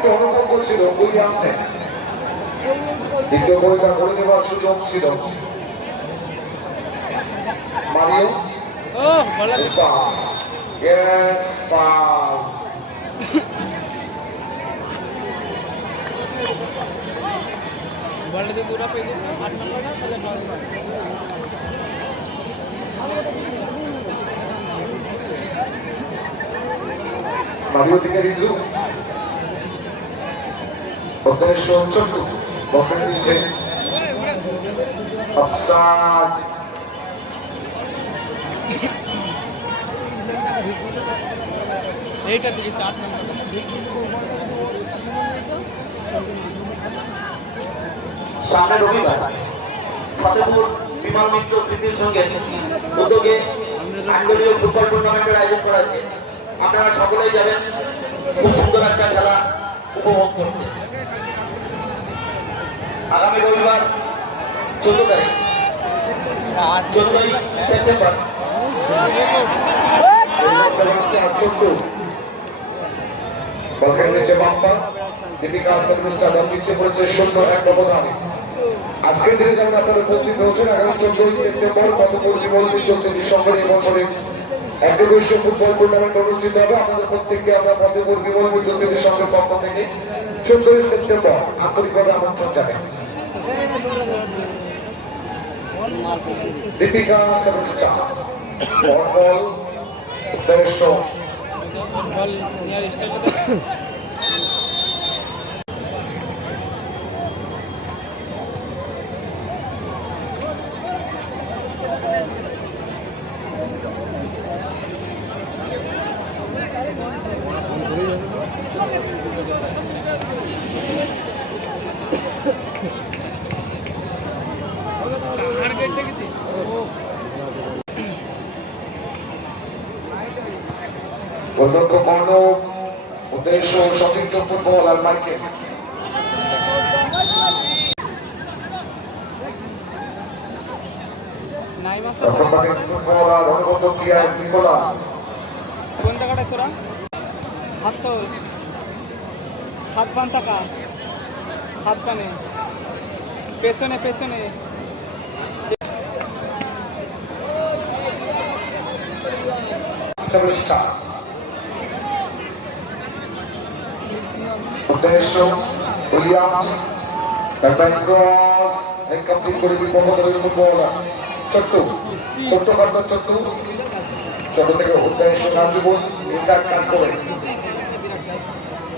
একটা অনুভব ছিল উইলিয়ামসের দ্বিতীয় গোলটা করে দেওয়ার সুযোগ ছিল মারিও মারিও থেকে রিজু চট্টু বকের নিচে অফসাইড এইটা থেকে 4 নম্বর সামনে রবিবার ফতেপুর বিমান মিত্র স্মৃতির সঙ্গে উদ্যোগে আঞ্চলিক ফুটবল টুর্নামেন্টের আয়োজন করা হয়েছে। আপনারা সকলেই যাবেন খুব সুন্দর একটা খেলা উপভোগ করতে। আগামী রবিবার 14 সেপ্টেম্বর আজকের দিনে যেমন আপনারা উপস্থিত হচ্ছেন আগামী 14 সেপ্টেম্বর ফতেপুর বিমল মিত্র স্মৃতির সঙ্গে এবছরে একদিবসীয় ফুটবল টুর্নামেন্ট অনুষ্ঠিত হবে। আপনাদের প্রত্যেককে আমরা ফতেপুর বিমল মিত্র স্মৃতির সঙ্গে পক্ষ থেকে 14 সেপ্টেম্বর আন্তরিকভাবে আমন্ত্রণ জানাই। দীপিকা সেভেনস্টার বল উদ্দেশ্য অধ্যক্ষ কর্ণ উদ্দেশ্য সতীর্থ ফুটবল আর মাইকেল ফুটবল আর অনুবন্ধ ক্রিয়ায় নিকোলাস কোন জায়গাটা তোরা হাত তো 7 পান টাকা 7 পানে পেছনে পেছনে সেভেনস্টার উদ্দেশ্য উইলিয়ামস কমপ্লিট করে ফুটবল চট্টু ছোট্ট কাজ চট্টু ছোট থেকে উদ্দেশ্য নাজিবুল ইনসাইড কাজ করে